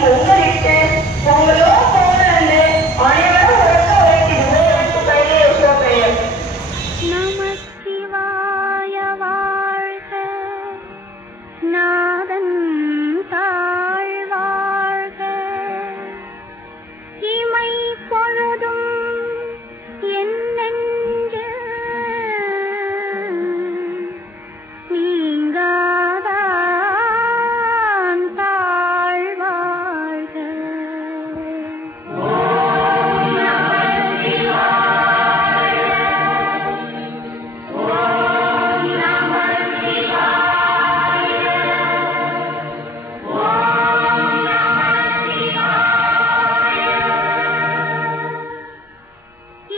பொங்கலிட்டு பொங்கலோ பொங்கல் அனைவரும் உறக்க வைக்கிறோம். பெரிய பெயர் நம சிவாய வாழ்க, நாதன் தாழ்வாழ்க, இமை பொழுதும் என் நெஞ்சில் நீங்காதான் தாழ்வாழ்க.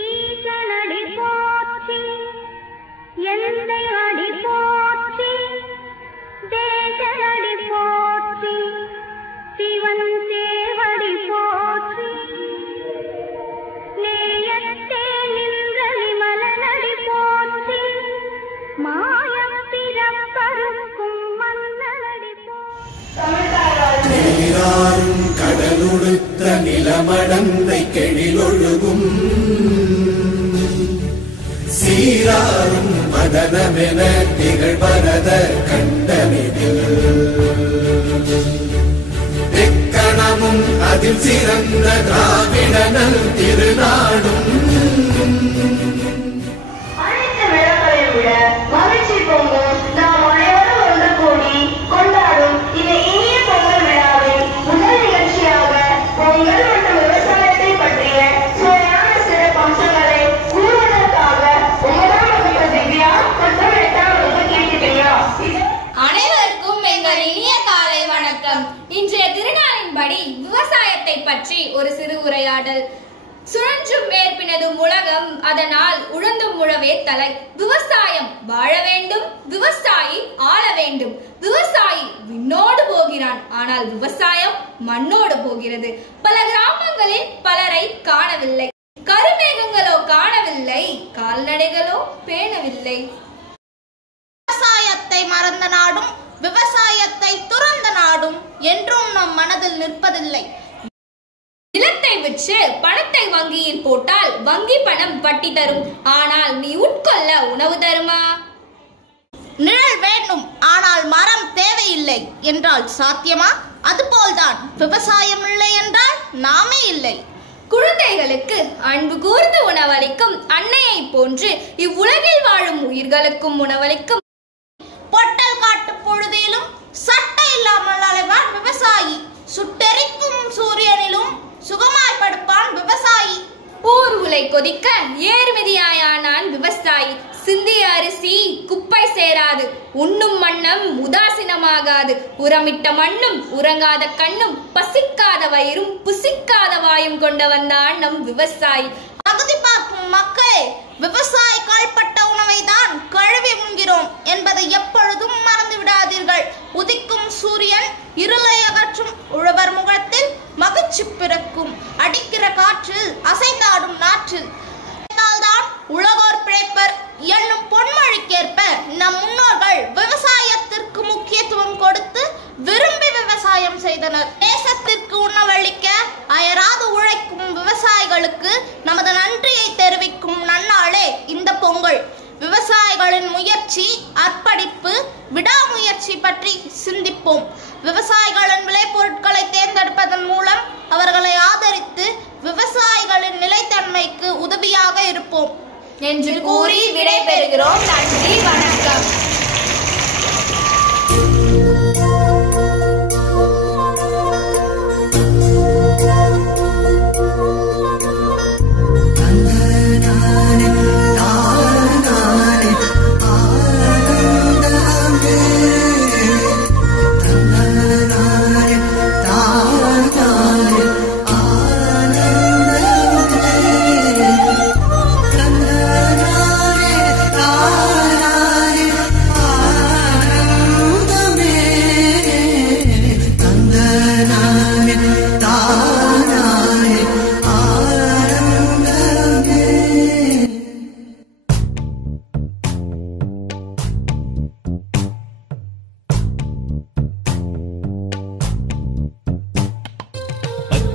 ஈசனடி போற்றி, எந்தை அடி போற்றி, தேசனடி போற்றி, சிவன் சேவடி போற்றி, நேயத்தே நின்றி மலனடி போற்றி, மாயம் பிறப்பருக்கும் மன்னனடி போற்றி. நீராறும் கடலுடுத்த நிலமடந்தை கெழிலொழுகும் சீராறும் மதனமென திகழ்வரத கண்டனிதில் எக்கணமும் அதில் சிறந்த திராவிடனல் திருநாடும் அனைத்து விழாக்களை விட மகிழ்ச்சி பொங்கல் நாம் அனைவரும் ஒன்று கூடி கொண்டாடும் இந்த இனிய பொங்கல் விழாவின் முதல் நிகழ்ச்சியாக பொங்கல் மற்றும் விவசாயத்தை பற்றிய சுவையான சிறப்பம்சங்களை கூறுவதற்காக 9ஆம் வகுப்பு திவ்யா மற்றும் 8ஆம் வகுப்பு கீர்த்திபிரியா. அனைவருக்கும் எங்கள் இனிய காலை வணக்கம். இன்றைய திருநாளின்படி விவசாயத்தை பற்றி ஒரு சிறு உரையாடல். சுழன்றும் மேற்பினதும் உலகம், அதனால் உழந்தும் உழவே தலை. விவசாயம் வாழ வேண்டும், விவசாயி ஆள வேண்டும். விவசாயி விண்ணோடு போகிறான், ஆனால் விவசாயம் மண்ணோடு போகிறது. பல கிராமங்களில் பலரை காணவில்லை. கருமேகங்களோ காணவில்லை, கால்நடைகளோ பேணவில்லை. விவசாயத்தை மறந்த நாடும் விவசாயத்தை துறந்த நாடும் என்றும் நம் மனதில் நிற்பதில்லை. நிலத்தை விற்று பணத்தை வங்கியில் போட்டால் வங்கி பணம் வட்டி தரும், ஆனால் நீ உட்கொள்ள உணவு தருமா? நிழல் வேண்டும், ஆனால் மரம் தேவையில்லை என்றால் சாத்தியமா? அதுபோல்தான் விவசாயம் இல்லை என்றால் நாமே இல்லை. குழந்தைகளுக்கு அன்பு கூர்ந்து உணவளிக்கும் அன்னையை போன்று இவ்வுலகில் வாழும் உயிர்களுக்கும் உணவளிக்கும். பொட்டல் காட்டு பொழுதிலும் சட்டை இல்லாமல் அலைவான் விவசாயி. சுட்டெரிக்கும் சூரியனிலும் சுகமாய் படுப்பான் விவசாயி. ஊர் உலை கொதிக்க ஏர்மிதியாயானான் விவசாயி. சிந்திய அரிசி குப்பை சேராது, உண்ணும் மண்ணம் உதாசீனமாகாது. உரமிட்ட மண்ணும் உறங்காத கண்ணும் பசிக்காத வயிறும் புசிக்காத வாயும் கொண்டவன் தான் நம் விவசாயி. தகுதி பார்க்கும் மக்களே, விவசாயி கால்பட்ட உணவை தான் கழுவி உண்கிறோம் என்பதை எப்பொழுதும் மறந்து விடாதீர்கள். உதிக்கும் சூரியன் இருளை அகற்றும் உழவர் முகத்தில் மகிழ்ச்சி பிறக்கும். அடிக்கிற காற்றில் அசைந்தாடும் நாற்றில் தான் உலகோர் பிழைப்பர் என்னும் பொன்மொழிக்கேற்ப நம் முன்னோர்கள் விவசாயத்திற்கு முக்கியத்துவம் கொடுத்து விரும்பி விவசாயம் செய்தனர். தேசத்திற்கு உணவளிக்க அயராது உழைக்கும் விவசாயிகளுக்கு நமது நன்றியை தெரிவிக்கும் நன்னாளே இந்த பொங்கல். விவசாயிகளின் முயற்சி, அர்ப்பணிப்பு, விடாமுயற்சி பற்றி சிந்திப்போம். விவசாயிகளின் விளைபொருட்களை தேர்ந்தெடுப்பதன் மூலம் அவர்களை ஆதரித்து விவசாயிகளின் நிலைத்தன்மைக்கு உதவியாக இருப்போம் என்று கூறி விடை பெறுகிறோம். நன்றி, வணக்கம்.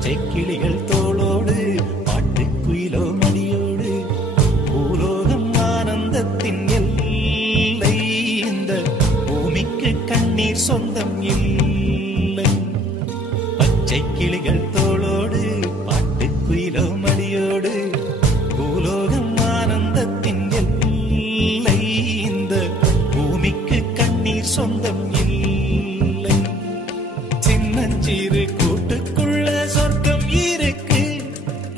பச்சை கிளிகள் தோளோடு பாட்டுக்குயிலோ மடியோடு பூலோகம் ஆனந்தத்தின் எல்லை இந்த பூமிக்கு கண்ணீர் சொந்தம் இல்லை பச்சை கிளிகள் தோளோடு பாட்டுக்குயிலோ மடியோடு பூலோகம் ஆனந்தத்தின் எல்லை இந்த பூமிக்கு கண்ணீர் சொந்தம் இல்லை சின்னஞ்சிறு கூட்டுக்குள்ள சொர்க்கம் இருக்கு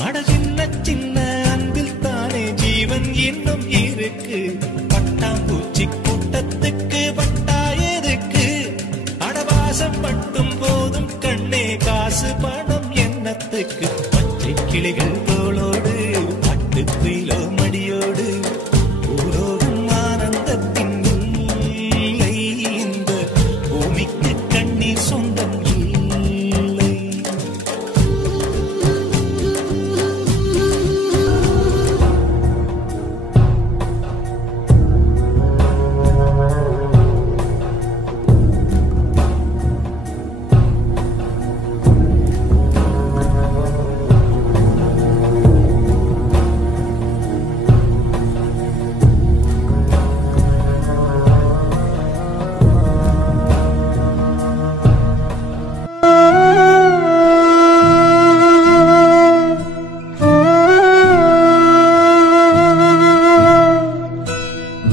அட சின்ன சின்ன அன்பில் தானே ஜீவன் இன்னும் இருக்கு பட்டாம்பூச்சி கூட்டத்துக்கு பட்டா எதுக்கு அடவாசம் பட்டும் போதும் கண்ணே காசு பணம் என்னத்துக்கு பச்சை கிளிகள் தோளோடு பட்டுக்குயிலோ மடியோடு பூலோகம் ஆனந்தத்தின் இல்லை இந்த பூமிக்கு கண்ணீர் சொந்தம் இல்லை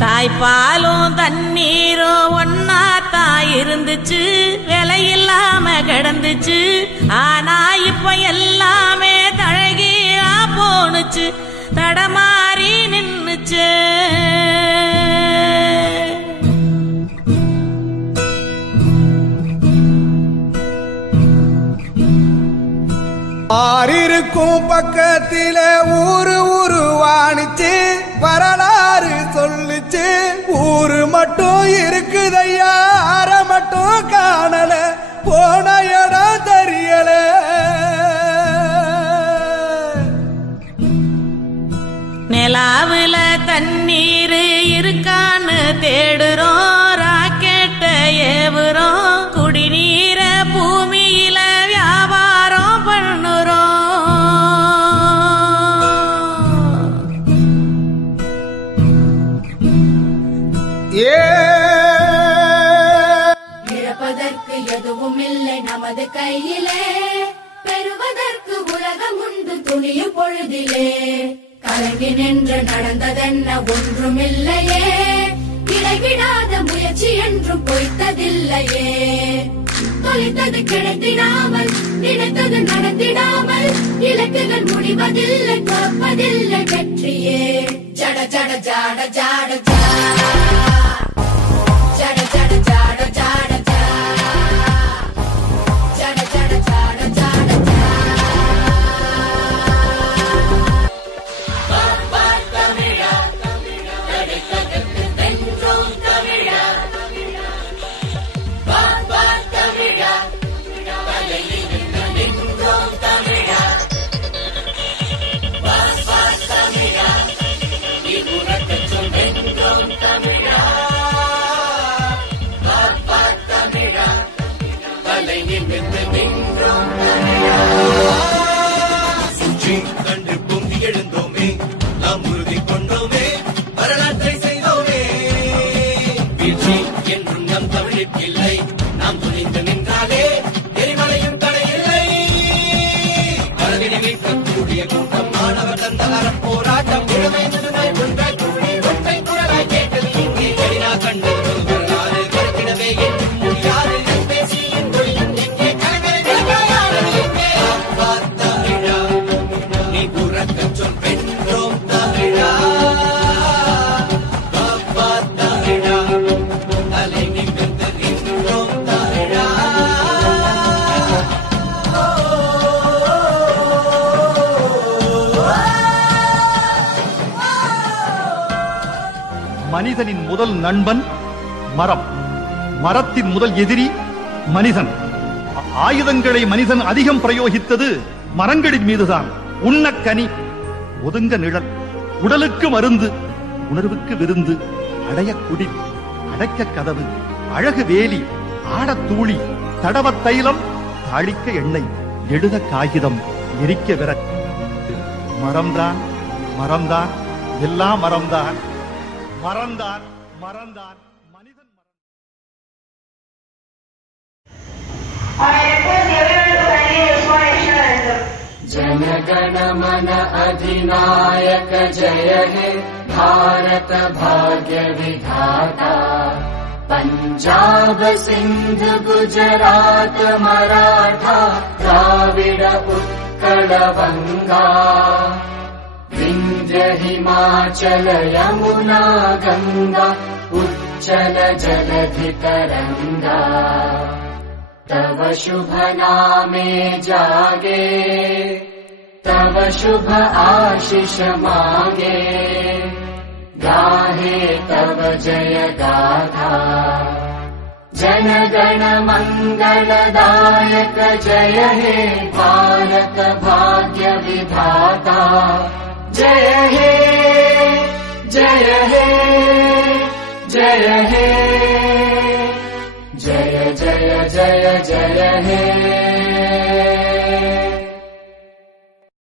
தாய்ப்பாலும் தண்ணீரும் ஒன்னாத்தான் இருந்துச்சு விலையில்லாம கிடந்துச்சு ஆனா இப்ப எல்லாமே தழகியா போனுச்சு தடமாறி நின்னுச்சு ஆறிருக்கும் பக்கத்தில ஊரு உருவானுச்சு வரலாறு சொல்லுச்சு ஊரு மட்டும் இருக்குதையா அற மட்டும் காணல போன இடம் தெரியல நிலாவுல தண்ணீர் இருக்கான்னு தேடுறோம் ராக்கெட்ட ஏவுறோம் குடிநீர பூமியில வியாபாரம் பண்ணுறோம் இழப்பதற்கு எதுவும் இல்லை நமது கையிலே பெறுவதற்கு உலகம் உண்டு துணியும் பொழுதிலே கலங்கி நின்று நடந்ததென்ன ஒன்றுமில்லையே இடைவிடாத முயற்சி என்றும் பொய்த்ததில்லையே தொலைத்தது கிடைத்திடாமல் நினைத்தது நடத்திடாமல் இலக்குகள் முடிவதில்லை தோற்பதில்லை வெற்றியே ஜட ஜட ஜாட ஜாட ஜா ஜட ஜட ஜாட ஜாட ஜா ஜட ஜட ஜாட ஜாட ஜா பாப்பா தமிழா கிடைத்ததற்கு வென்றோம் தமிழா பாப்பா தமிழா தலையில் நின்றோம் தமிழா பாப்பா தமிழா இவ்வுலகச் சொல் வென்றோம் தமிழா பாப்பா தமிழா தலை நிமிர்ந்து நின்றோம் தமிழா சுற்றி கண்டு பொங்கி எழுந்தோமே நாம் உறுதி கொண்டோமே வரலாற்றை செய்தோமே வீழ்ச்சி என்றும் நம் தமிழுக்கில்லை நாம் துணிந்து நின்றாலே எரிமலையும் தடையில்லை மனதினை மீட்கக்கூடிய கூட்டம் மாணவர் தந்த அறப்போராட்டம் இளமை முதுமை ஒன்றாய் கூடி ஒற்றை குரலாய் கேட்டது இங்கே கடினா கண்டது வரலாறு கருத்திடவே என்றும் முடியாது பேசியின் தொழிலும் எங்கே கலைஞரை விளக்காயானது எங்கே பாப்பா தமிழா நீ உறக்கச் சொல் வென்றோம் தமிழா பாப்பா தமிழா தலை நிமிர்ந்து நின்றோம் தமிழா மனிதனின் முதல் நண்பன் மரம், மரத்தின் முதல் எதிரி மனிதன். ஆயுதங்களை மனிதன் அதிகம் பிரயோகித்தது மரங்களின் மீதுதான். உண்ணக்கனி, ஒதுங்க நிழல், உடலுக்கு மருந்து, உணர்வுக்கு விருந்து, அடைய குடி, அடைக்க கதவு, அழகு வேலி, ஆடத்தூளி, தடவ தைலம், தாளிக்க எண்ணெய், எழுத காகிதம், எரிக்க விறகு. மரம்தான் மரம்தான் எல்லாம் மரம்தான் மரம்தான் மரம்தான் மனிதன் மரம். I request everyone to kindly use my national anthem. जनगण मन अधिनायक जय हे भारत भाग्य विधाता पंजाब सिंध गुजरात मराठा द्राविड उत्कल बंगा विंध्य हिमाचल यमुना गंगा उच्चल जलधि तरंगा तव शुभ नामे जागे तव शुभ आशीष मांगे गाहे तव जय गाथा जन गण मंगलदायक जय हे भारत भाग्य विधाता जय हे जय हे जय हे जय जय जय जय हे